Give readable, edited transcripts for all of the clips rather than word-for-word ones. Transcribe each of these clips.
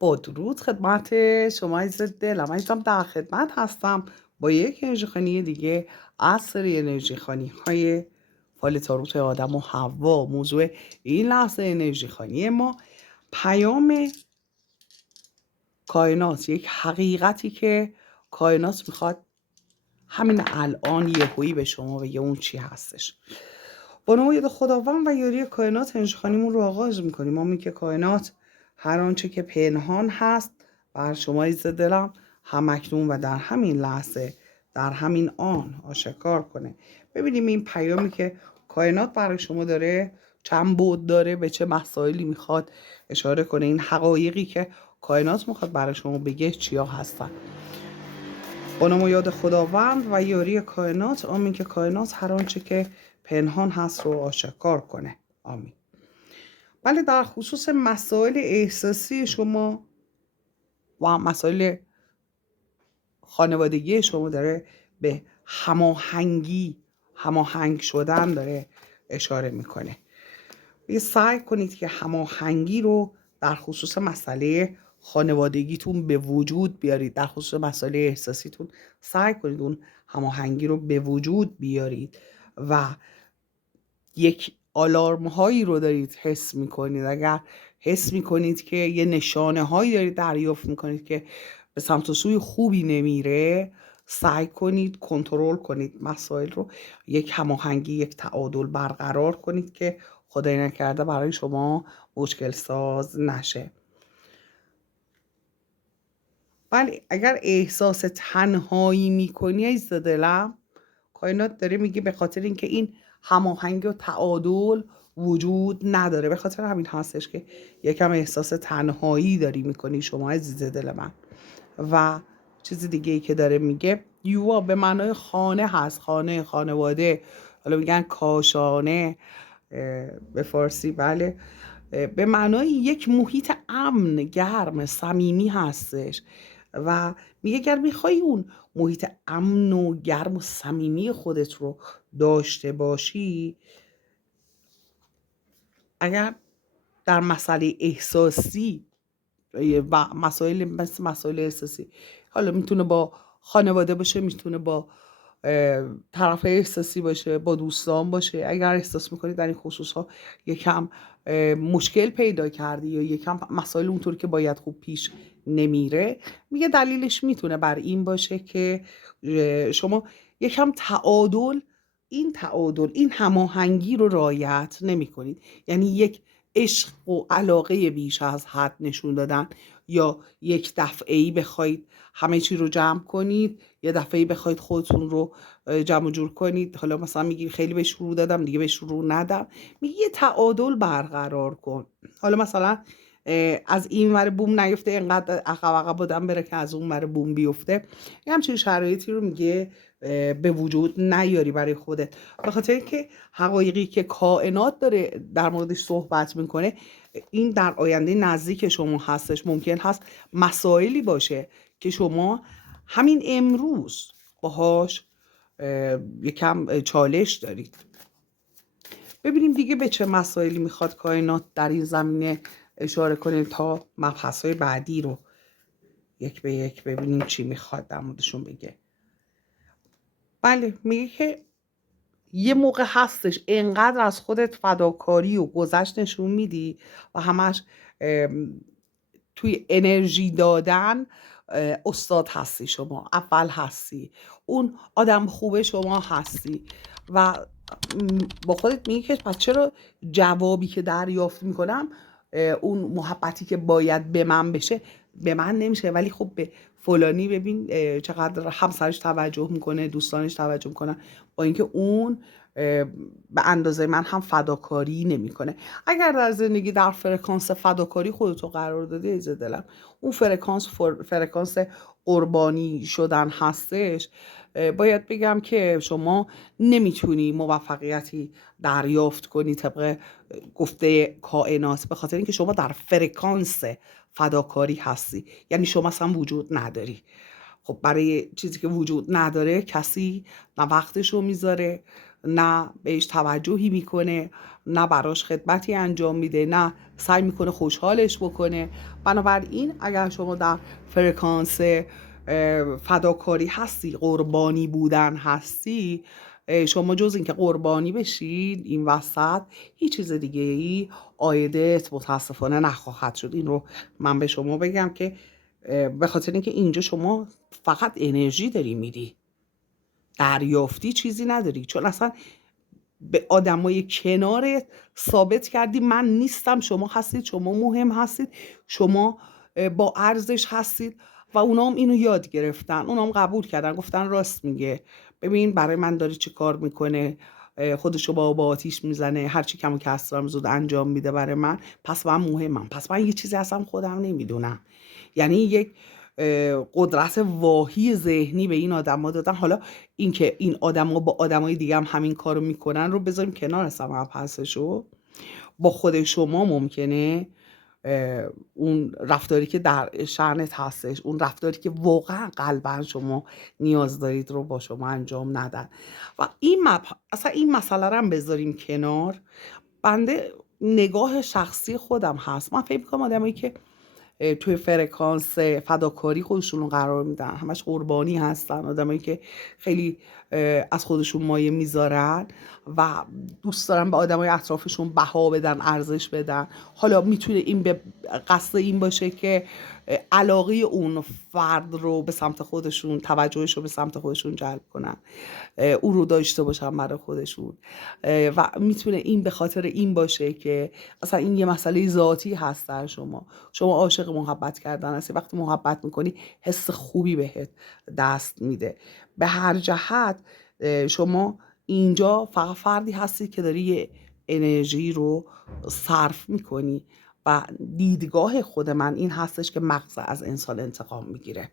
با درود خدمت شما عزیز دلم. عزیزم در خدمت هستم با یک انرژی خوانی دیگه از سری انرژی خوانی های فال تاروت آدم و حوا. موضوع این لحظه انرژی خوانی ما پیام کائنات، یک حقیقتی که کائنات میخواد همین الان یهویی به شما بگه اون چی هستش. با نام یاد خداوند و یاری کائنات انرژی خوانیمون رو آغاز میکنیم. ما که کائنات هر آنچه که پنهان هست بر شما عزیز دلم همکنون و در همین لحظه در همین آن آشکار کنه. ببینیم این پیامی که کائنات برای شما داره چند بعد داره، به چه مسائلی میخواد اشاره کنه، این حقایقی که کائنات میخواد برای شما بگه چیا هستن. با نام و یاد خداوند و یاری کائنات، آمین که کائنات هر آنچه که پنهان هست رو آشکار کنه. آمین. بله، در خصوص مسائل احساسی شما و مسائل خانوادگی شما داره به هماهنگ شدن داره اشاره میکنه. سعی کنید که هماهنگی رو در خصوص مسئله خانوادگیتون به وجود بیارید. در خصوص مسئله احساسیتون سعی کنید اون هماهنگی رو به وجود بیارید و یک آلارم هایی رو دارید حس میکنید. اگر حس میکنید که یه نشانه هایی دارید دریافت میکنید که به سمت و سوی خوبی نمیره، سعی کنید کنترل کنید مسائل رو، یک هماهنگی، یک تعادل برقرار کنید که خدای نکرده برای شما مشکل ساز نشه. ولی اگر احساس تنهایی میکنی عزیز دلم، کائنات داره میگه به خاطر اینکه این هماهنگی و تعادل وجود نداره، به خاطر همین هستش که یکم احساس تنهایی داری میکنی شما عزیز دل من. و چیز دیگه ای که داره میگه یووا به معنای خانه هست، خانه، خانواده، حالا میگن کاشانه به فارسی. بله، به معنای یک محیط امن، گرم، صمیمی هستش و میگه اگر میخوای اون محیط امن و گرم و صمیمی خودت رو داشته باشی، اگر در مسئله احساسی و مسائل احساسی، حالا میتونه با خانواده باشه، میتونه با طرف احساسی باشه، با دوستان باشه، اگر احساس میکنی در این خصوص ها یکم مشکل پیدا کردی یا یکم مسائل اونطور که باید خوب پیش نمیره، میگه دلیلش میتونه بر این باشه که شما یکم تعادل این هماهنگی رو رعایت نمی کنید. یعنی یک عشق و علاقه بیش از حد نشون دادن، یا یک دفعه‌ای بخواید همه چی رو جمع کنید، یه دفعه‌ای بخواید خودتون رو جمع جور کنید. حالا مثلا میگی خیلی بهش رو دادم دیگه بهش رو ندم، میگی یه تعادل برقرار کن. حالا مثلا از این ور بوم نیفته، اینقدر عقب بودم بره که از اون ور بوم بیفته. یه همچین شرایطی رو میگه به وجود نیاری برای خودت، به خاطر اینکه حقایقی که کائنات داره در موردش صحبت میکنه این در آینده نزدیک شما هستش. ممکن هست مسائلی باشه که شما همین امروز باهاش یکم چالش دارید. ببینیم دیگه به چه مسائلی میخواد کائنات در این زمینه اشاره کنیم تا مبحث‌های بعدی رو یک به یک ببینیم چی میخواد در موردشون بگه. بله، میگه که یه موقع هستش انقدر از خودت فداکاری و گذشت نشون میدی و همش توی انرژی دادن استاد هستی، شما اول هستی، اون آدم خوبه شما هستی و با خودت میگی که پس چرا جوابی که دریافت میکنم، اون محبتی که باید به من بشه به من نمیشه، ولی خب به فلانی ببین چقدر همسرش توجه میکنه، دوستانش توجه میکنن، با اینکه اون به اندازه من هم فداکاری نمیکنه. اگر در زندگی در فرکانس فداکاری خودتو قرار دادی عزیز دلم، اون فرکانس قربانی شدن هستش، باید بگم که شما نمیتونی موفقیتی دریافت کنی طبق گفته کائنات، به خاطر اینکه شما در فرکانس فداکاری هستی، یعنی شما اصلا وجود نداری. خب برای چیزی که وجود نداره کسی نه وقتشو میذاره نه بهش توجهی میکنه، نه براش خدمتی انجام میده، نه سعی میکنه خوشحالش بکنه. بنابراین اگر شما در فرکانس فداکاری هستی، قربانی بودن هستی، شما جز اینکه قربانی بشید این وسط، هیچ چیز دیگه ای عایدت متاسفانه نخواهد شد. این رو من به شما بگم که به خاطر اینکه اینجا شما فقط انرژی داری میدی، دریافتی چیزی نداری، چون اصلا به آدمای کنارت ثابت کردی من نیستم، شما هستید، شما مهم هستید، شما با ارزش هستید. و اونا هم اینو یاد گرفتن، اونا هم قبول کردن، گفتن راست میگه، ببین برای من داره چه کار میکنه، خودشو با آتیش میزنه، هرچی کم و کسرم زود انجام میده برای من، پس من مهمم، پس من یه چیزی اصلا خودم نمیدونم. یعنی یک قدرت واهی ذهنی به این آدما دادن. حالا اینکه این آدما با آدمای دیگه هم همین کارو میکنن رو بذاریم کنار، اصلا مبحثشو. با خود شما ممکنه اون رفتاری که در شأنت هستش، اون رفتاری که واقعا قلبا شما نیاز دارید رو با شما انجام ندن. و اصلا این مسئله رو هم بذاریم کنار. بنده نگاه شخصی خودم هست، من فکر می‌کنم آدمایی که توی فرکانس فداکاری خودشون رو قرار میدن، همش قربانی هستن، آدمایی که خیلی از خودشون مایه میذارن و دوست دارن به آدمای اطرافشون بها بدن، ارزش بدن. حالا میتونه این به قصد این باشه که علاقه اون فرد رو به سمت خودشون، توجهش رو به سمت خودشون جلب کنن، او رو داشته باشن برای خودشون. و میتونه این به خاطر این باشه که اصلا این یه مسئله ذاتی هست در شما عاشق محبت کردن هستی، وقتی محبت میکنی حس خوبی بهت دست میده. به هر جهت شما اینجا فقط فردی هستی که داری یه انرژی رو صرف میکنی و دیدگاه خود من این هستش که مغز از انسان انتقام میگیره.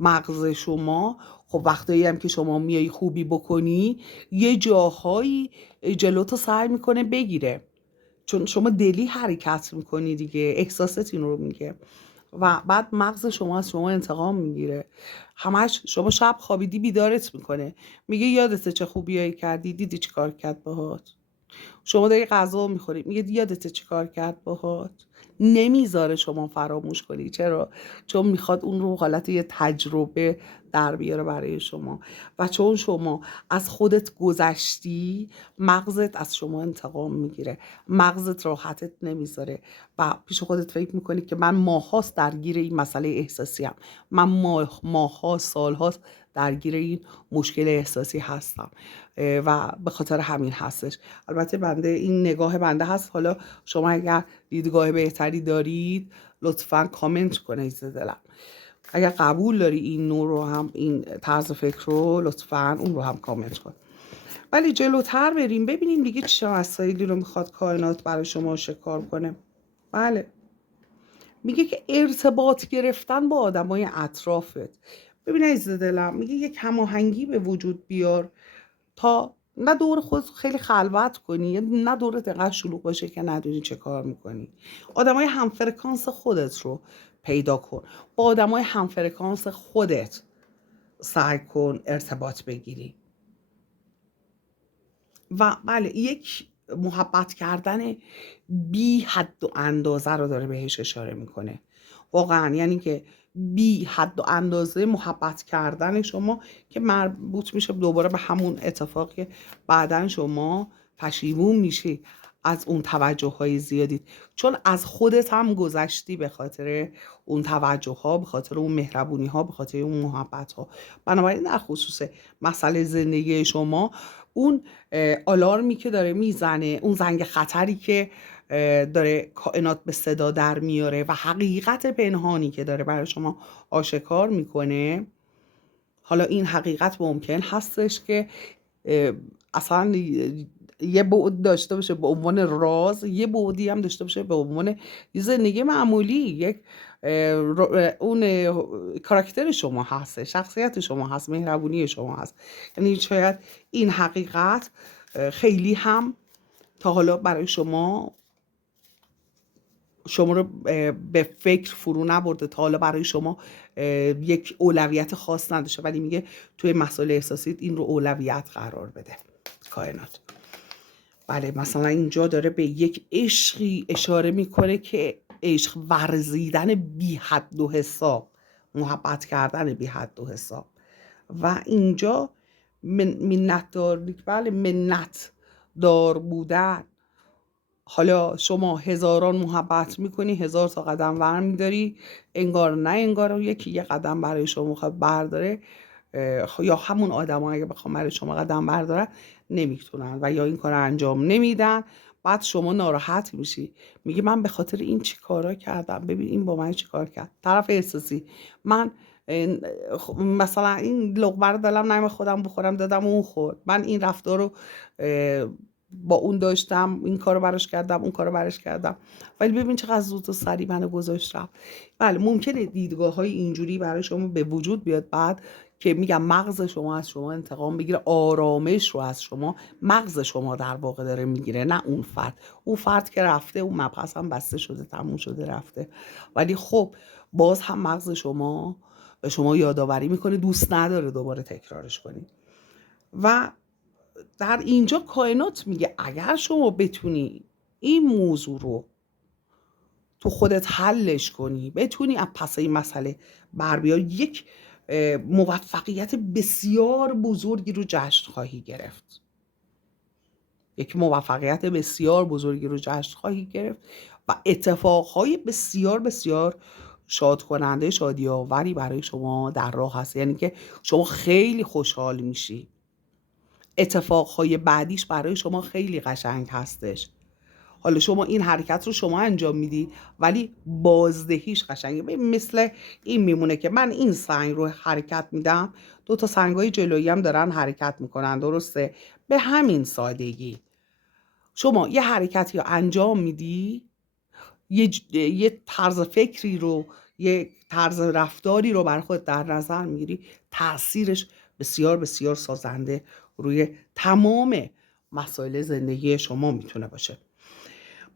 مغز شما خب وقتایی هم که شما میای خوبی بکنی یه جاهایی جلوتو سعی میکنه بگیره، چون شما دلی حرکت میکنی دیگه، احساست این رو میگه. و بعد مغز شما از شما انتقام میگیره، همش شما شب خوابیدی بیدارت میکنه، میگه یادته چه خوبیایی کردی، دیدی چی کار کرد باهات. شما داری غذا میخوری، میگه یادته چی کار کرد باهات. نمیذاره شما فراموش کنی. چرا؟ چون میخواد اون رو حالت یه تجربه در بیاره برای شما. و چون شما از خودت گذشتی، مغزت از شما انتقام میگیره، مغزت راحتت نمیذاره و پیش خودت فکر میکنی که من ماهاست درگیر این مسئله احساسی هم، من ماها سالهاست درگیر این مشکل احساسی هستم و به خاطر همین هستش. البته بنده این نگاه بنده هست، حالا شما اگر دیدگاه بهتری دارید لطفاً کامنت کنید عزیز دلم. اگر قبول داری این نوع رو هم، این طرز فکر رو، لطفاً اون رو هم کامنت کن. ولی جلوتر بریم ببینیم دیگه چه مسائلی رو میخواد کائنات برای شما شکار کنه. بله، میگه که ارتباط گرفتن با آدمای اطرافت. ببین عزیز دلم، میگه یک هماهنگی به وجود بیار تا نه دور خود خیلی خلوت کنی، نه دورت انقدر شلوغ باشه که ندونی چه کار میکنی. آدمای همفرکانس خودت رو پیدا کن، با آدمای همفرکانس خودت سعی کن ارتباط بگیری. و بله، یک محبت کردن بی حد و اندازه رو داره بهش اشاره میکنه واقعا. یعنی که بی حد و اندازه محبت کردن شما که مربوط میشه دوباره به همون اتفاقی که بعدن شما پشیمون میشی از اون توجه های زیادی، چون از خودت هم گذشتی به خاطر اون توجه ها، به خاطر اون مهربونی ها، به خاطر اون محبت ها. بنابراین در خصوص مسئله زندگی شما، اون آلارمی که داره میزنه، اون زنگ خطری که داره کائنات به صدا در میاره و حقیقت پنهانی که داره برای شما آشکار میکنه، حالا این حقیقت ممکن هستش که اصلا یه بعد داشته باشه به عنوان راز، یه بعدی هم داشته باشه به عنوان یه زندگی معمولی، یک اون کاراکتر شما هست، شخصیت شما هست، مهربونی شما هست. یعنی شاید این حقیقت خیلی هم تا حالا برای شما رو به فکر فرو نبرده، تا حالا برای شما یک اولویت خاص نداشته، ولی میگه توی مسائل احساسی این رو اولویت قرار بده. کائنات. بله مثلا اینجا داره به یک عشقی اشاره میکنه که عشق ورزیدن بی حد و حساب، محبت کردن بی حد و حساب. و اینجا منت دار، بله منت دار بودن. حالا شما هزاران محبت میکنی، 1000 تا قدم ور میداری، انگار نه انگار یکی یه قدم برای شما میخواد برداره، یا همون آدم ها اگه بخوام برای شما قدم بردارن نمیتونن و یا این کار انجام نمیدن. بعد شما ناراحت میشی، میگی من به خاطر این چی کارا کردم، ببین این با من چی کار کرد. طرف احساسی، من مثلا این لقمه رو دلم نمیاد خودم بخورم، دادم اون خورد، من این رفتار رو با اون داشتم، این کارو براش کردم، اون کارو براش کردم، ولی ببین چقدر زود و سریع منو گذاشتم. بله ممکنه دیدگاه های اینجوری برای شما به وجود بیاد، بعد که میگم مغز شما از شما انتقام بگیره، آرامش رو از شما مغز شما در واقع داره میگیره، نه اون فرد. اون فرد که رفته، اون مبحث هم بسته شده، تموم شده، رفته. ولی خب باز هم مغز شما به شما یادآوری میکنه، دوست نداره دوباره تکرارش کنی. و در اینجا کائنات میگه اگر شما بتونی این موضوع رو تو خودت حلش کنی، بتونی از پس این مسئله بر بیای، یک موفقیت بسیار بزرگی رو جشن خواهی گرفت. یک موفقیت بسیار بزرگی رو جشن خواهی گرفت و اتفاقهای بسیار بسیار شاد کننده، شادی آوری برای شما در راه هست. یعنی که شما خیلی خوشحال میشی، اتفاقهای بعدیش برای شما خیلی قشنگ هستش. حالا شما این حرکت رو شما انجام میدی ولی بازدهیش قشنگه. مثل این میمونه که من این سنگ رو حرکت میدم، 2 تا سنگای جلویی هم دارن حرکت میکنن، درسته؟ به همین سادگی شما یه حرکتی رو انجام میدی، یه طرز فکری رو، یه طرز رفتاری رو برای خود در نظر میگیری، تأثیرش بسیار بسیار سازنده روی تمام مسائل زندگی شما میتونه باشه.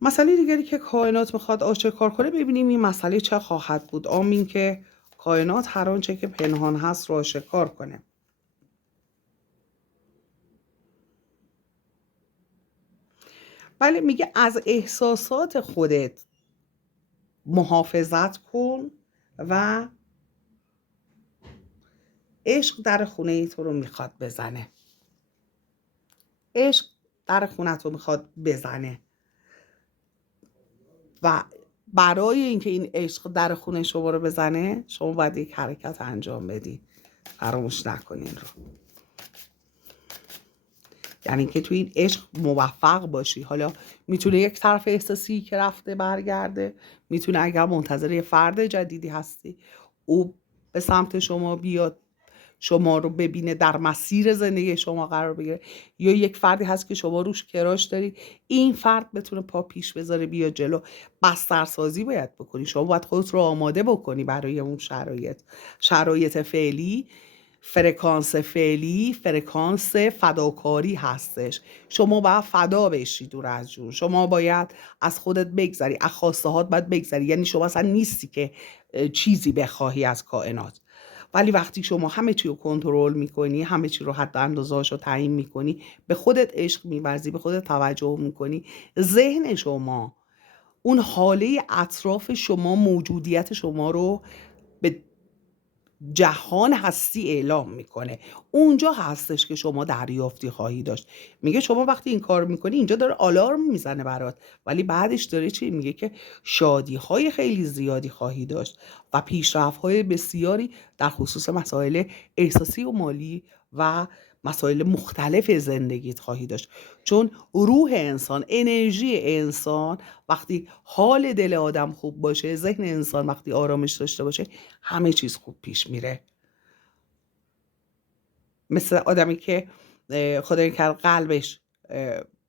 مسئله دیگری که کائنات میخواد آشکار کنه، ببینیم این مسئله چه خواهد بود. آمین که کائنات هر آنچه که پنهان هست رو آشکار کنه. بله میگه از احساسات خودت محافظت کن و عشق در خونه تو رو میخواد بزنه. عشق در خونه تو میخواد بزنه و برای اینکه این عشق در خونه شما رو بزنه، شما باید یک حرکت انجام بدی. فراموش نکنین رو. یعنی که توی این عشق موفق باشی. حالا میتونه یک طرف احساسی که رفته برگرده، میتونه اگر منتظر یه فرد جدیدی هستی او به سمت شما بیاد، شما رو ببینه، در مسیر زندگی شما قرار بگیره، یا یک فردی هست که شما روش کراش دارید، این فرد بتونه پا پیش بذاره بیا جلو. بسترسازی باید بکنی، شما باید خودت رو آماده بکنی برای اون شرایط فعلی. فرکانس فعلی فرکانس فداکاری هستش. شما باید فدا بشی دور از جون، شما باید از خودت بگذری، از خواسته هات باید بگذری. یعنی شما اصلا نیستی که چیزی بخواهی از کائنات، ولی وقتی شما همه چی رو کنترل میکنی، همه چی رو حد اندازه‌اش رو تعیین میکنی، به خودت عشق می‌ورزی، به خودت توجه میکنی، ذهن شما، اون حاله اطراف شما، موجودیت شما رو به جهان هستی اعلام میکنه. اونجا هستش که شما دریافتی خواهی داشت. میگه شما وقتی این کار میکنی، اینجا داره آلارم میزنه برات، ولی بعدش داره چی میگه؟ که شادی های خیلی زیادی خواهی داشت و پیشرفت های بسیاری در خصوص مسائل احساسی و مالی و مسائل مختلف زندگیت خواهی داشت. چون روح انسان، انرژی انسان وقتی حال دل آدم خوب باشه، ذهن انسان وقتی آرامش داشته باشه، همه چیز خوب پیش میره. مثل آدمی که خدای کرد قلبش،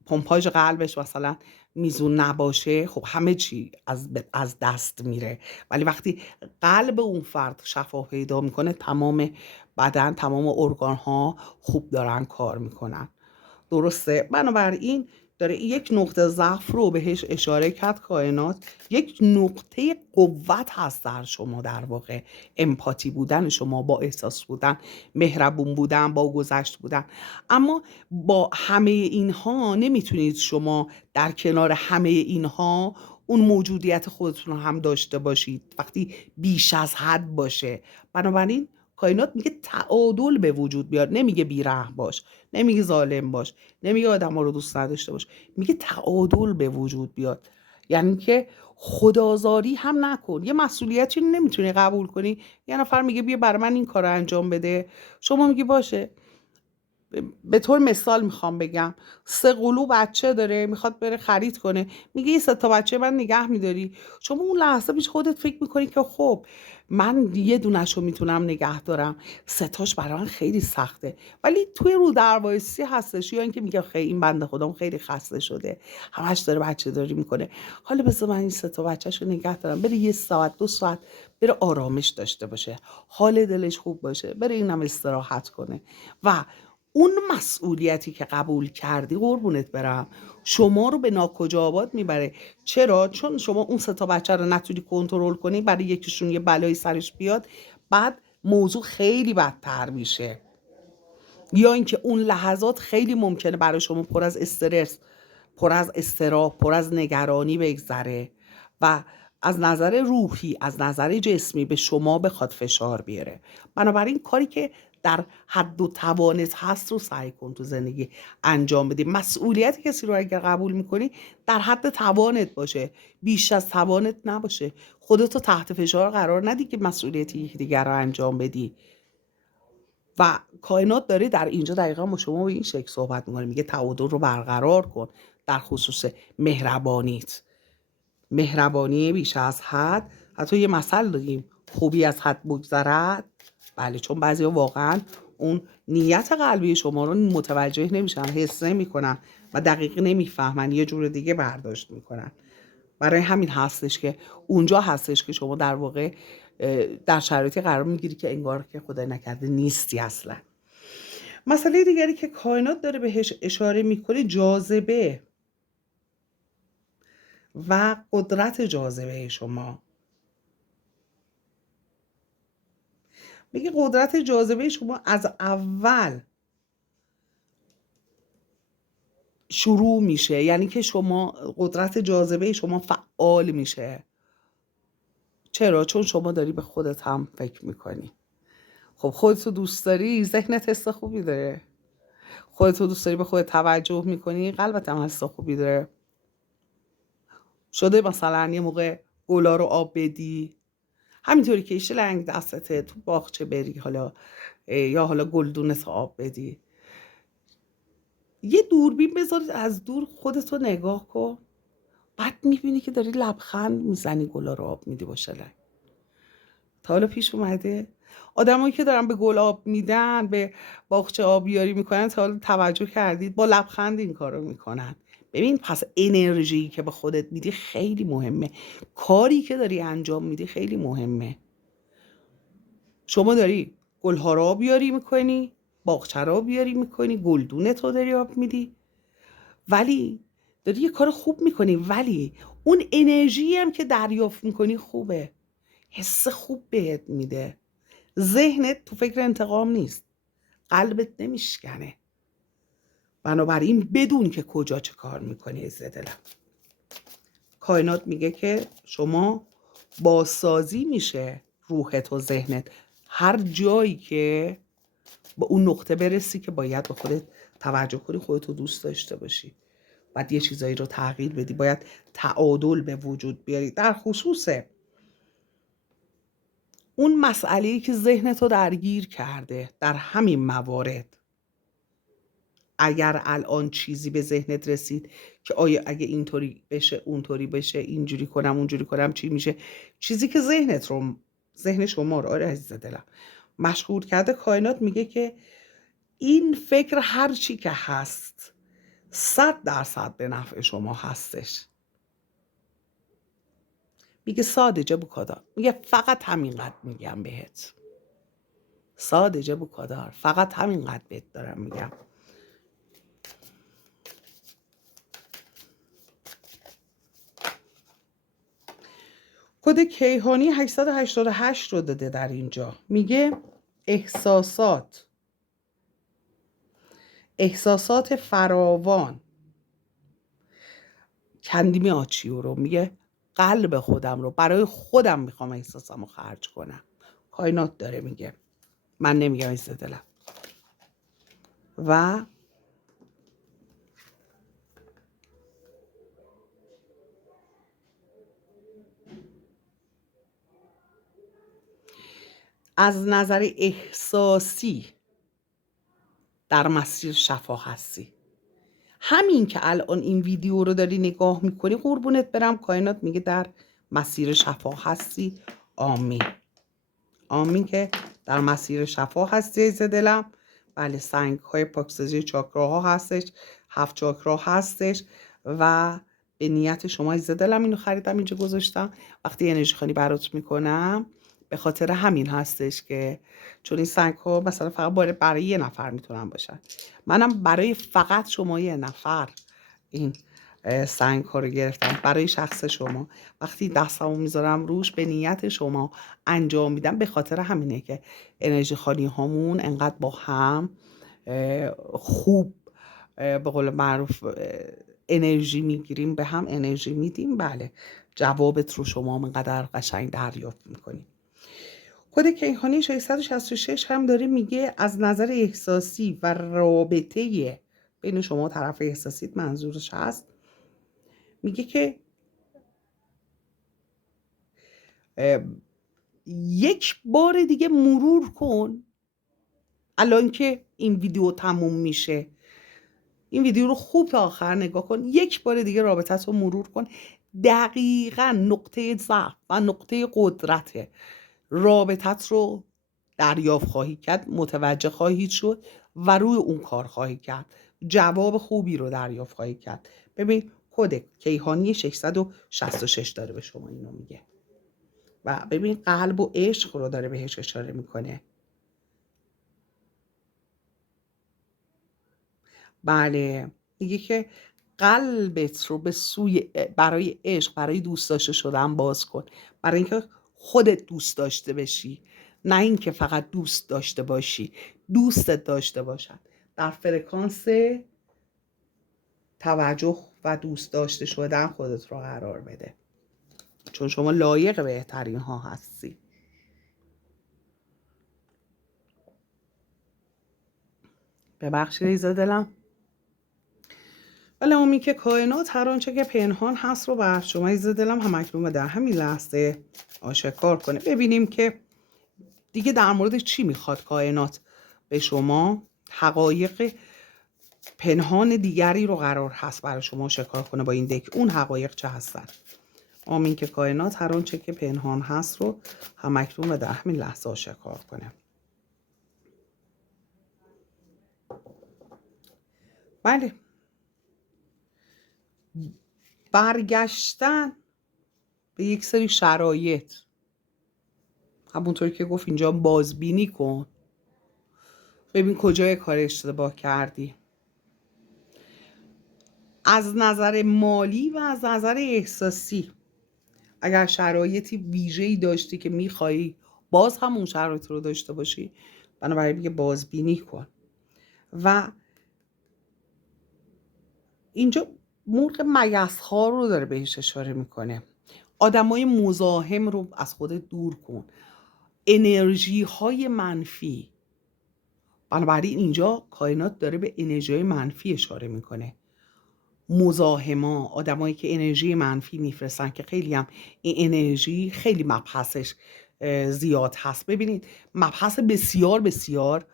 پمپاژ قلبش مثلا میزون نباشه، خب همه چی از دست میره. ولی وقتی قلب اون فرد شفا پیدا میکنه، تمام بدن، تمام ارگان ها خوب دارن کار میکنن. درسته؟ بنابراین داره یک نقطه ضعف رو بهش اشاره کرد کائنات، یک نقطه قوت هست در شما، در واقع امپاتی بودن شما، با احساس بودن، مهربون بودن، با گذشت بودن. اما با همه اینها نمیتونید شما در کنار همه اینها اون موجودیت خودتون رو هم داشته باشید وقتی بیش از حد باشه. بنابراین کائنات میگه تعادل به وجود بیاد، نمیگه بی‌رحم باش، نمیگه ظالم باش، نمیگه آدم‌ها رو دوست نداشته باش، میگه تعادل به وجود بیاد. یعنی که خدازاری هم نکن. یه مسئولیتی رو نمیتونی قبول کنی، یه نفر میگه بیا برای من این کار رو انجام بده، شما میگی باشه. به طور مثال میخوام بگم 3 قلو بچه داره میخواد بره خرید کنه، میگه این 3 تا بچه من نگه میداری. شما اون لحظه پیش خودت فکر میکنی که خب من یه دونه‌شو میتونم نگه دارم، 3 تاش برای من خیلی سخته. ولی توی رو دروایسی هستش یا اینکه میگه خیلی این بنده خودم خیلی خسته شده، همش داره بچه داری میکنه، حالا بذار من این 3 تا بچه‌شو نگه دارم، بره 1 ساعت 2 ساعت بره آرامش داشته باشه، حال دلش خوب باشه، بره اینم استراحت کنه. و اون مسئولیتی که قبول کردی قربونت برم شما رو به ناکجا آباد میبره. چرا؟ چون شما اون 3 تا بچه رو نتونی کنترل کنی، برای یکیشون یه بلایی سرش بیاد، بعد موضوع خیلی بدتر میشه. یا اینکه اون لحظات خیلی ممکنه برای شما پر از استرس، پر از اضطراب، پر از نگرانی بگذره و از نظر روحی، از نظر جسمی به شما بخواد فشار بیاره. بنابراین کاری که در حد و توانت هست رو سعی کن تو زندگی انجام بدی. مسئولیت کسی رو اگر قبول میکنی در حد توانت باشه، بیش از توانت نباشه. خودتو تحت فشار قرار ندی که مسئولیت یکدیگر رو انجام بدی. و کائنات داره در اینجا دقیقا با شما به این شکل صحبت میکنه، میگه تعادل رو برقرار کن در خصوص مهربانیت. مهربانی بیش از حد، حتی یه مثل داریم خوبی از حد بگذرد. بله، چون بعضیا واقعا اون نیت قلبی شما رو متوجه نمیشن، حس نمیکنن و دقیق نمیفهمن، یه جور دیگه برداشت میکنن. برای همین هستش که اونجا هستش که شما در واقع در شرایطی قرار میگیری که انگار که خدای نکرده نیستی اصلا. مسئله دیگری که کائنات داره بهش اشاره میکنه جاذبه و قدرت جاذبه شما. میگه قدرت جاذبه شما از اول شروع میشه، یعنی که شما قدرت جاذبه شما فعال میشه. چرا؟ چون شما داری به خودت هم فکر میکنی. خب خودتو دوست داری، ذهنت حس خوبی داره. خودتو دوست داری، به خودت توجه میکنی، قلبت هم حس خوبی داره. شده مثلا یه موقع گلا رو آب بدی، همینطوری که شلنگ دستته تو باغچه بری حالا یا حالا گلدونت آب بدی، یه دوربین بذارید از دور خودتو نگاه کن، بعد میبینی که داری لبخند میزنی گلا رو آب میدی با شلنگ. تا حالا پیش اومده آدمایی که دارن به گل آب میدن، به باغچه آبیاری میکنن، تا حالا توجه کردید با لبخند این کارو میکنن؟ ببین، پس انرژی که به خودت میدی خیلی مهمه، کاری که داری انجام میدی خیلی مهمه. شما داری گلها رو آبیاری میکنی، باغچه رو آبیاری میکنی، گلدونت رو داری آب میدی، ولی داری یه کار خوب میکنی، ولی اون انرژی هم که دریافت میکنی خوبه، حس خوب بهت میده. ذهنت تو فکر انتقام نیست، قلبت نمیشکنه. بنابراین بدون که کجا چه کار میکنی عزیز دلم. کائنات میگه که شما بازسازی میشه روحت و ذهنت هر جایی که با اون نقطه برسی که باید به خودت توجه کنی، خودتو دوست داشته باشی، باید یه چیزایی رو تغییر بدی، باید تعادل به وجود بیاری در خصوص اون مسئله‌ای که ذهنتو درگیر کرده. در همین موارد اگر الان چیزی به ذهنت رسید که آیا اگه اینطوری بشه، اونطوری بشه، اینجوری کنم، اونجوری کنم، چی میشه؟ چیزی که ذهن شما رو، آره عزیز دلم، مشغول کرده، کائنات میگه که این فکر هر چی که هست 100% به نفع شما هستش. میگه ساده بوکادار، میگه فقط همینقدر میگم بهت، ساده بوکادار، فقط همینقدر بهت دارم میگم. کد کیهانی 888 رو داده در اینجا. میگه احساسات فراوان. کندیمی آچیو رو میگه قلب خودم رو برای خودم میخوام احساسم رو خرج کنم. کائنات داره میگه، من نمیگم عزیز دلم. و از نظر احساسی در مسیر شفا هستی. همین که الان این ویدیو رو داری نگاه میکنی، قربونت برم، کائنات میگه در مسیر شفا هستی. آمین. آمین که در مسیر شفا هستی عزیز دلم. بله، سنگ های پاکسازی چاکراها هستش، 7 چاکرا هستش و به نیت شما عزیز دلم اینو خریدم اینجا گذاشتم. وقتی انرژی خوانی برات میکنم به خاطر همین هستش که چون این سنگ ها مثلا فقط برای یه نفر میتونن باشن، منم برای فقط شما یه نفر این سنگ ها رو گرفتم برای شخص شما. وقتی دستمو میذارم روش به نیت شما انجام میدم، به خاطر همینه که انرژی خوانی هامون انقدر با هم خوب به قول معروف انرژی میگیریم، به هم انرژی میدیم. بله، جوابت رو شما انقدر قشنگ دریافت میکنیم. کد کیهانی 666 هم داره میگه از نظر احساسی و رابطه بین شما و طرف احساسیت منظورش هست، میگه که یک بار دیگه مرور کن، الان که این ویدیو تموم میشه این ویدیو رو خوب تا آخر نگاه کن، یک بار دیگه رابطت رو مرور کن. دقیقا نقطه ضعف و نقطه قدرت رابطت رو دریافت خواهی کرد، متوجه خواهید شد و روی اون کار خواهی کرد، جواب خوبی رو دریافت خواهی کرد. ببین کد کیهانی 666 داره به شما اینو میگه و ببین قلب و عشق رو داره بهش اشاره میکنه. بله، میگه که قلبت رو به سوی برای عشق، برای دوست داشته شدن باز کن، برای اینکه خودت دوست داشته بشی، نه اینکه فقط دوست داشته باشی، دوستت داشته باشن. در فرکانس توجه و دوست داشته شدن خودت رو قرار بده، چون شما لایق بهترین ها هستی. ببخشید عزیز دلم. ولی امی که کائنات هر آنچه که پنهان هست رو بر شما عزیز دلم همکنون در همین لحظه آشکار کنه. ببینیم که دیگه در مورد چی میخواد کائنات به شما. حقایق پنهان دیگری رو قرار هست برای شما آشکار کنه با این دک. اون حقایق چه هستن؟ آمین که کائنات هر آنچه که پنهان هست رو همکنون در همین لحظه آشکار کنه. بله، برگشتن به یک سری شرایط، همونطور که گفت اینجا بازبینی کن، ببین کجای کار اشتباه کردی، از نظر مالی و از نظر احساسی. اگر شرایطی ویژه‌ای داشتی که میخوایی باز همون شرایط رو داشته باشی، بنابراین میگه بازبینی کن. و اینجا مرغ مگس‌ها رو داره بهش اشاره میکنه. آدمای مزاحم رو از خودت دور کن، انرژی های منفی. بنابراین اینجا کائنات داره به انرژی های منفی اشاره میکنه. مزاحما، آدمایی که انرژی منفی میفرستن که خیلی هم این انرژی خیلی مبحثش زیاد هست. ببینید مبحث بسیار بسیار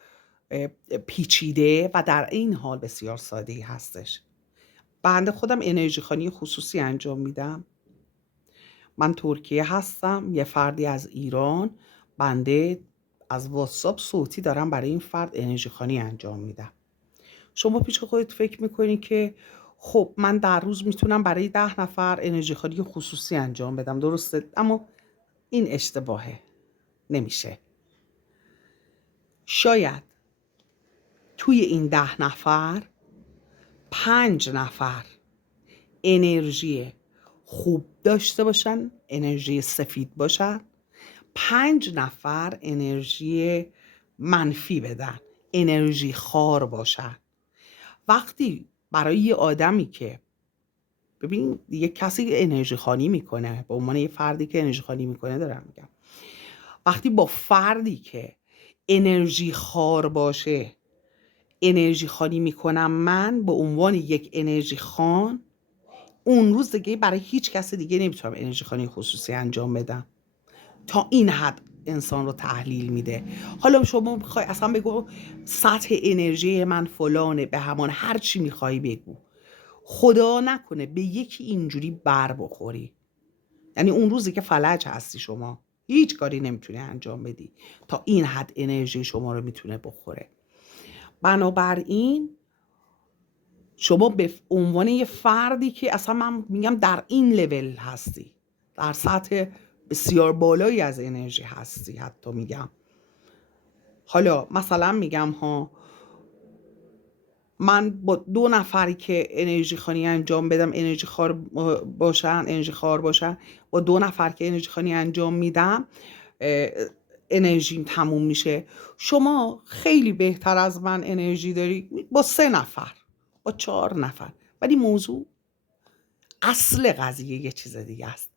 پیچیده و در این حال بسیار ساده‌ای هستش. بنده خودم انرژی خوانی خصوصی انجام میدم. من ترکیه هستم، یه فردی از ایران، بنده از واتساپ صوتی دارم برای این فرد انرژی خوانی انجام میدم. شما پیش خودت فکر میکنی که خب من در روز میتونم برای 10 نفر انرژی خوانی خصوصی انجام بدم، درسته؟ اما این اشتباهه، نمیشه. شاید توی این 10 نفر 5 نفر انرژی خوب داشته باشن، انرژی سفید باشن. 5 نفر انرژی منفی بدن، انرژی خوار باشن. وقتی برای یه آدمی که ببین یه کسی انرژی خانی میکنه، به عنوان یه فردی که انرژی خانی میکنه دارم میگم، وقتی با فردی که انرژی خوار باشه انرژی خانی میکنم، من به عنوان یک انرژی خان اون روز دیگه برای هیچ کس دیگه نمیتونم انرژی خانی خصوصی انجام بدم. تا این حد انسان رو تحلیل میده. حالا شما میخوای اصلا بگو سطح انرژی من فلانه، به همان هر چی میخوای بگو، خدا نکنه به یکی اینجوری بر بخوری، یعنی اون روزی که فلج هستی شما هیچ کاری نمیتونی انجام بدی. تا این حد انرژی شما رو میتونه بخوره. بنابراین شما به عنوان یه فردی که اصلا من میگم در این لول هستی، در سطح بسیار بالایی از انرژی هستی، حتی میگم حالا مثلا میگم ها، من با 2 نفری که انرژی خانی انجام بدم انرژی خوار باشن، با 2 نفر که انرژی خانی انجام میدم انرژیم تموم میشه. شما خیلی بهتر از من انرژی داری با 3 نفر، با 4 نفر، ولی موضوع اصل قضیه یه چیز دیگه است.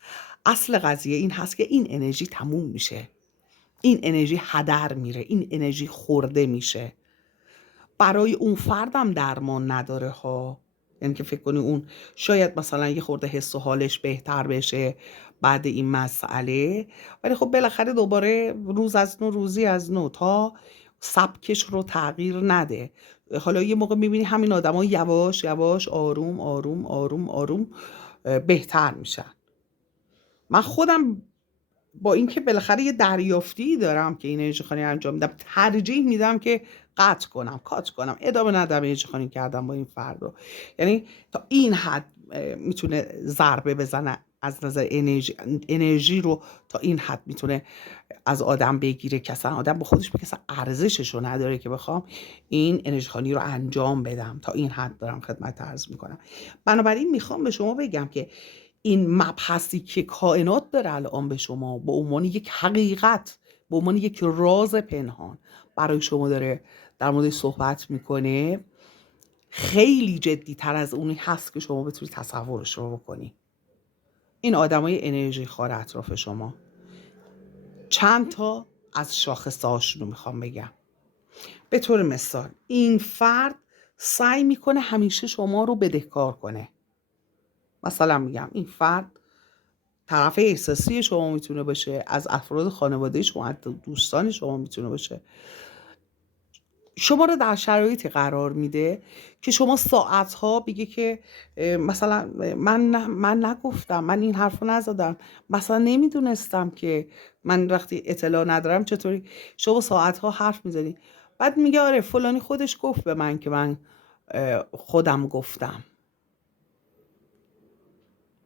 اصل قضیه این هست که این انرژی تموم میشه، این انرژی هدر میره، این انرژی خورده میشه. برای اون فردم درمان نداره ها، یعنی که فکر کنی اون شاید مثلا یه خورده حس و حالش بهتر بشه بعد این مسئله، ولی خب بالاخره دوباره روز از نو روزی از نو تا سبکش رو تغییر نده. حالا یه موقع میبینی همین آدم ها یواش یواش آروم آروم آروم آروم بهتر میشن. من خودم با اینکه بالاخره یه دریافتی دارم که این انرژی خانی انجام میدم، ترجیح میدم که قطع کنم، کات کنم، ادامه ندم انرژی خانی کردم با این فرد رو. یعنی تا این حد میتونه ضربه بزنه از نظر انرژی رو، تا این حد میتونه از آدم بگیره که اصلا آدم با خودش بگه اصلا ارزشش رو نداره که بخوام این انرژی خانی رو انجام بدم. تا این حد دارم خدمت عرض میکنم. بنابراین میخوام به شما بگم که این مبحثی که کائنات داره الان به شما به عنوان یک حقیقت، به عنوان یک راز پنهان برای شما داره در مورد صحبت میکنه، خیلی جدی تر از اونی هست که شما بتونی تصورش رو بکنی. این آدمای انرژی خوار اطراف شما، چند تا از شاخصه‌هاشون رو میخوام بگم. به طور مثال این فرد سعی میکنه همیشه شما رو بدهکار کنه. مثلا میگم این فرد طرف احساسی شما میتونه باشه، از افراد خانواده شما، حتی دوستان شما میتونه باشه. شما رو در شرایطی قرار میده که شما ساعتها بگه که مثلا من نگفتم، من این حرف رو نزدم، مثلا نمیدونستم که من وقتی اطلاع ندارم چطوری. شما ساعتها حرف میزنی، بعد میگه آره فلانی خودش گفت به من که من خودم گفتم.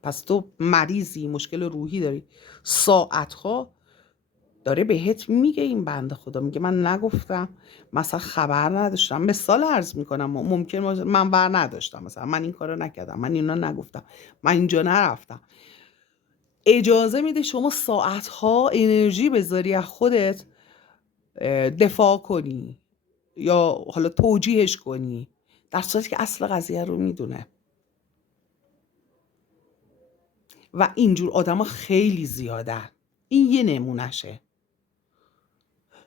پس تو مریضی، مشکل روحی داری. ساعتها داره بهت میگه این بنده خدا، میگه من نگفتم، مثلا خبر نداشتم. مثال عرض میکنم، ممکن من بر نداشتم، مثلا من این کارو نکردم، من اینا نگفتم، من اینجا نرفتم. اجازه میده شما ساعتها انرژی بذاری از خودت دفاع کنی یا حالا توجیهش کنی، در صورتی که اصل قضیه رو میدونه. و اینجور آدما خیلی زیادن. این یه نمونشه.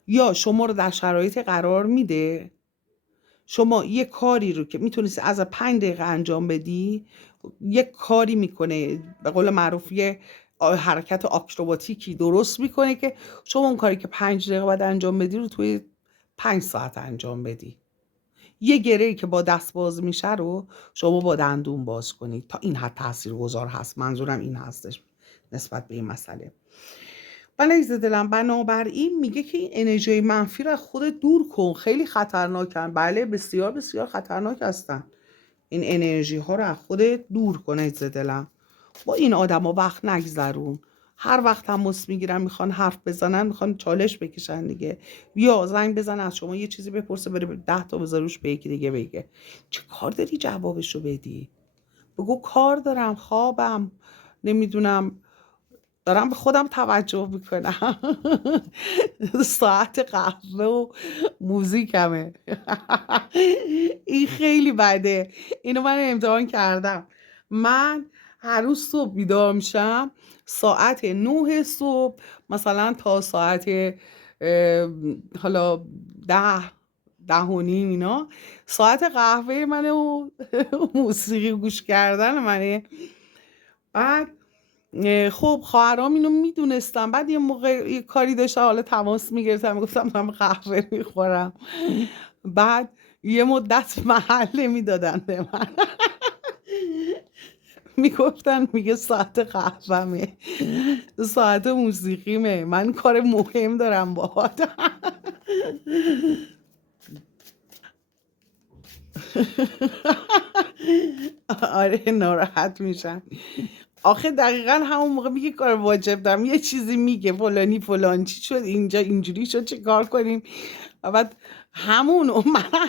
یا شما رو در شرایط قرار میده شما یه کاری رو که میتونستی از 5 دقیقه انجام بدی، یه کاری میکنه به قول معروف یه حرکت آکروباتیکی درست میکنه که شما اون کاری که 5 دقیقه باید انجام بدی رو توی 5 ساعت انجام بدی. یه گره‌ای که با دست باز میشه رو شما با دندون باز کنید. تا این حد تاثیرگذار هست. منظورم این هستش نسبت به این مسئله. عزیز دلم، بنابراین میگه که این انرژی منفی رو از خودت دور کن، خیلی خطرناکن. بله بسیار بسیار خطرناک هستن. این انرژی ها رو از خودت دور کن عزیز دلم. با این آدم ها وقت نگذرون. هر وقت تماس میگیرن میخوان حرف بزنن، میخوان چالش بکشن دیگه، یا زنگ بزن از شما یه چیزی بپرسه بره 10 تا بذاروش به یکی دیگه بگه. چه کار داری جوابشو بدی؟ بگو کار دارم، خوابم، نمیدونم، دارم به خودم توجه میکنم. ساعت قهوه و موزیکمه. این خیلی بده. اینو من امتحان کردم. من هر روز صبح بیدار میشم، ساعت 9 صبح مثلا تا ساعت حالا 10 و نیم اینا، ساعت قهوه منه و موسیقی گوش کردن منه. بعد خب خواهرام اینو میدونستم. بعد یه موقع یه کاری داشتم، حالا تماس میگرفتم میگفتم من قهوه میخورم. بعد یه مدت محل میدادن به من. میگفتن میگه ساعت قهوه‌مه، ساعت موسیقیمه، من کار مهم دارم باهات. آره ناراحت میشن. آخه دقیقا همون موقع میگه کار واجب دارم، یه چیزی میگه فلانی فلان چی شد، اینجا اینجوری شد، چه کار کنیم. و بعد من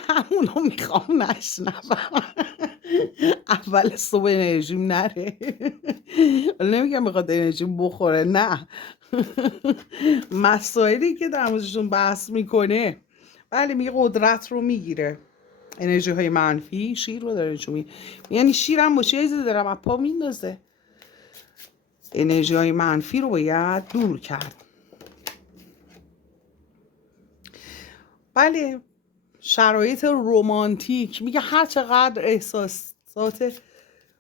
همونو میخوام نشنوم. اول صبح انرژیم نره. حالا نمیگم بخواد انرژیم بخوره، نه. مسائلی که در موردشون بحث میکنه، بله میگه قدرت رو میگیره، انرژی های منفی شیر رو داره نشون میده. یعنی شیرم باشه یه چیزی دارم از پا میندازه. انرژی های منفی رو باید دور کرد. بله، شرایط رمانتیک، میگه هر چقدر احساسات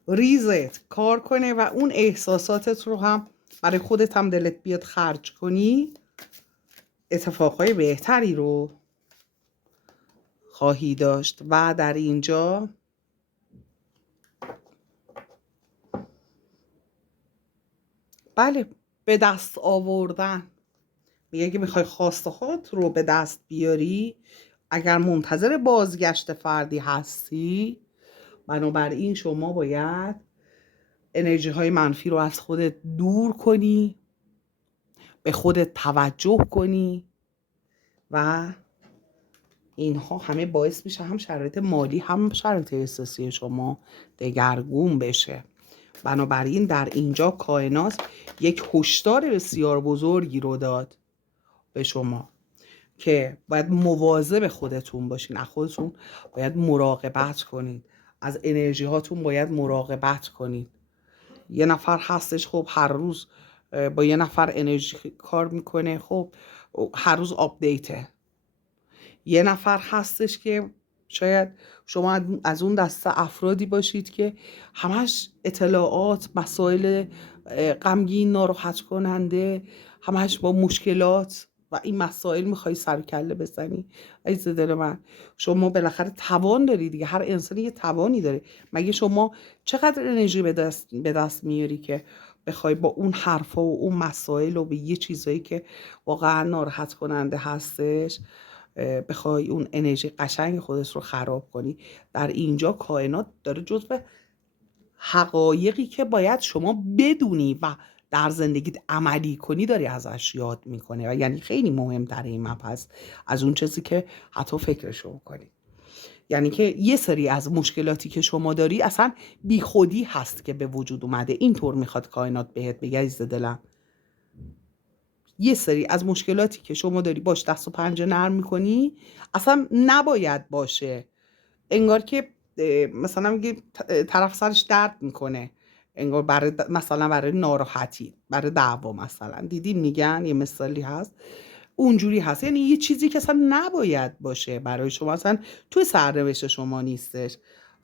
ریزت کار کنه و اون احساساتت رو هم برای خودت هم دلت بیاد خرج کنی، اتفاقهای بهتری رو خواهی داشت. و در اینجا بله، به دست آوردن، میگه اگه میخوای خواسته هات رو به دست بیاری، اگر منتظر بازگشت فردی هستی، بنابراین شما باید انرژی های منفی رو از خودت دور کنی، به خودت توجه کنی و اینها همه باعث میشه هم شرایط مالی هم شرایط احساسی شما دگرگون بشه. بنابراین در اینجا کائنات یک هشدار بسیار بزرگی رو داد به شما که باید مواظب خودتون باشین، از خودتون باید مراقبت کنید، از انرژی هاتون باید مراقبت کنید. یه نفر هستش خب هر روز با یه نفر انرژی کار میکنه، خب هر روز آپدیته. یه نفر هستش که شاید شما از اون دسته افرادی باشید که همش اطلاعات، مسائل غمگین، ناراحت کننده، همش با مشکلات و این مسائل میخوای سر کله بزنی. عزیز دل من، شما بالاخره توان داری دیگه، هر انسانی یه توانی داره. مگه شما چقدر انرژی به دست میاری که بخوای با اون حرفا و اون مسائل و به یه چیزایی که واقعا ناراحت کننده هستش بخوای اون انرژی قشنگ خودت رو خراب کنی؟ در اینجا کائنات داره جزو حقایقی که باید شما بدونی و در زندگیت عملی کنی داری ازش یاد میکنه و یعنی خیلی مهمتره این مبحث از اون چیزی که حتی فکرشو کنی. یعنی که یه سری از مشکلاتی که شما داری اصلا بی خودی هست که به وجود اومده، اینطور میخواد کائنات بهت بگه عزیز دلم. یه سری از مشکلاتی که شما داری باش دست و پنجه نرم میکنی اصلا نباید باشه. انگار که مثلا میگه طرف سرش درد میکنه، انگار مثلا برای ناراحتی، برای دعوا مثلا، دیدیم میگن یه مثالی هست اونجوری هست. یعنی یه چیزی که اصلا نباید باشه برای شما، اصلا توی سرنوشت شما نیستش.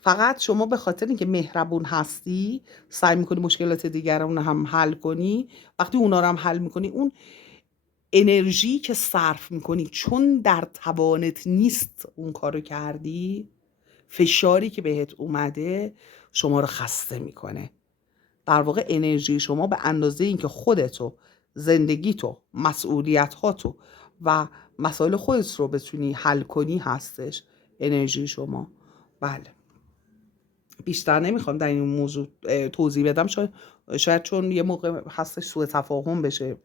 فقط شما به خاطر اینکه مهربون هستی سعی میکنی مشکلات دیگران رو هم حل کنی. وقتی اونا رو هم حل میکنی، اون انرژی که صرف میکنی چون در توانت نیست اون کارو کردی، فشاری که بهت اومده شما رو خسته میکنه. در واقع انرژی شما به اندازه اینکه خودتو، زندگیتو، مسئولیتاتو و مسائل خودت رو بتونی حل کنی هستش انرژی شما. بله، بیشتر نمیخوام در این موضوع توضیح بدم، شاید چون یه موقع هستش سوء تفاهم بشه،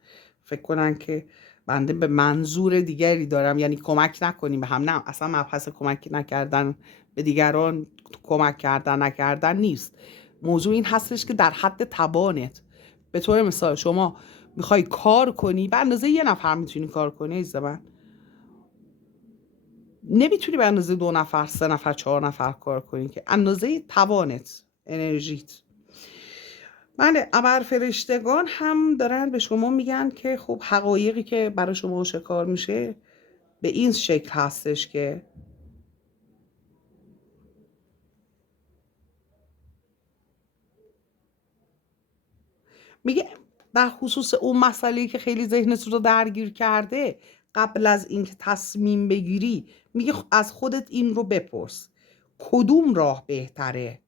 فکر کنن که بنده به منظور دیگری دارم، یعنی کمک نکنیم به هم. نه، اصلا مبحث کمک نکردن به دیگران، کمک کردن نکردن نیست. موضوع این هستش که در حد توانت به طور مثال شما میخوای کار کنی، به اندازه یه نفر میتونی کار کنی عزیز من، نمیتونی به اندازه 2 نفر 3 نفر 4 نفر کار کنی که اندازه توانت، انرژیت. بله، ابرفرشتگان هم دارن به شما میگن که خب حقایقی که برای شما آشکار میشه به این شکل هستش که میگه در خصوص اون مسئله‌ای که خیلی ذهنت رو درگیر کرده، قبل از اینکه تصمیم بگیری میگه از خودت این رو بپرس کدوم راه بهتره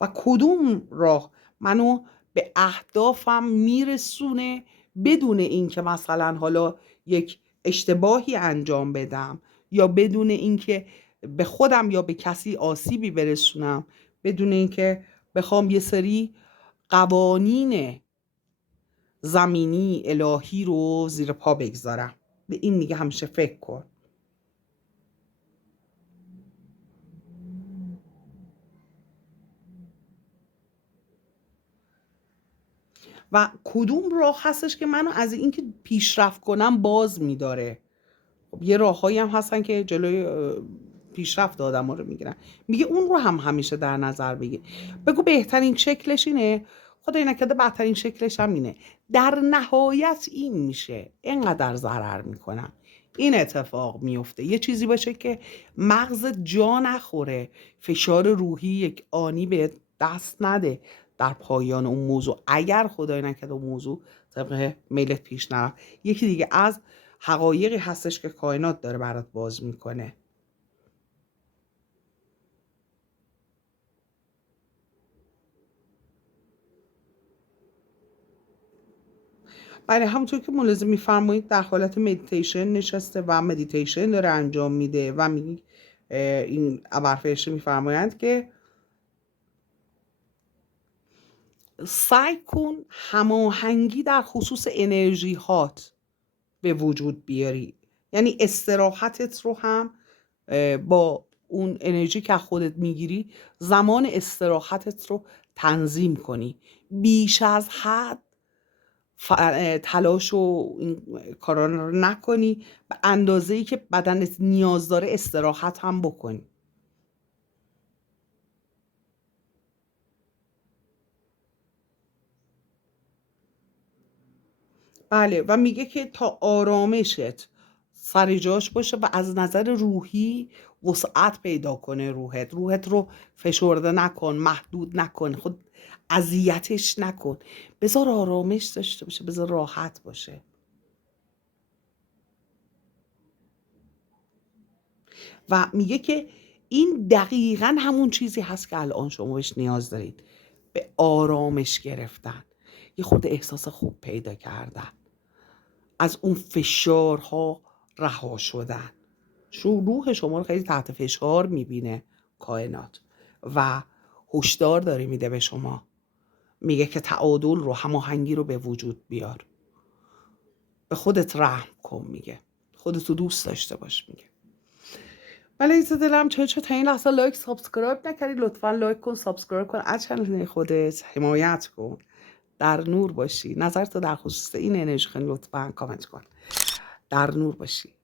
و کدوم راه منو به اهدافم میرسونه بدون اینکه مثلا حالا یک اشتباهی انجام بدم یا بدون اینکه به خودم یا به کسی آسیبی برسونم، بدون اینکه بخوام یه سری قوانین زمینی الهی رو زیر پا بگذارم. به این میگه همیشه فکر کن. و کدوم راه هستش که منو از اینکه پیشرفت کنم باز میداره. خب یه راههایی هم هستن که جلوی پیشرفت آدم رو میگیرن، میگه اون رو هم همیشه در نظر بگیر. بگو بهترین شکلش اینه، خدای نکرده بدترین شکلش هم اینه، در نهایت این میشه، اینقدر ضرر میکنم، این اتفاق میفته. یه چیزی باشه که مغز جا نخوره، فشار روحی یک آنی به دست نده در پایان اون موضوع، اگر خدای نکرده اون موضوع طبق میلت پیش نرفت. یکی دیگه از حقایقی هستش که کائنات داره برات باز میکنه. بله، همونطور که ملاحظه میفرمایید در حالت مدیتیشن نشسته و مدیتیشن داره انجام میده و این ابرفرشته میفرمایند که سعی کن هماهنگی در خصوص انرژی هات به وجود بیاری، یعنی استراحتت رو هم با اون انرژی که خودت میگیری زمان استراحتت رو تنظیم کنی، بیش از حد تلاش و این کارا رو نکنی، به اندازه‌ای که بدنت نیاز داره استراحت هم بکنی. بله، و میگه که تا آرامشت سر جاش باشه و از نظر روحی وسعت پیدا کنه، روحت رو فشرده نکن، محدود نکن، خود اذیتش نکن، بذار آرامش داشته باشه، بذار راحت باشه. و میگه که این دقیقا همون چیزی هست که الان شما بهش نیاز دارید، به آرامش گرفتن، یه خود احساس خوب پیدا کردن، از اون فشارها رها شدن. روح شما رو خیلی تحت فشار میبینه کائنات و هشدار داره میده به شما، میگه که تعادل رو، هماهنگی رو به وجود بیار، به خودت رحم کن، میگه خودتو دوست داشته باش. میگه ولی عزیز دلم، چه تا این لحظه لایک سابسکرایب نکردی، لطفا لایک کن، سابسکرایب کن، از چنل خودت حمایت کن، در نور باشی. نظرتو در خصوص این انرژی لطفا کامنت کن. در نور باشی.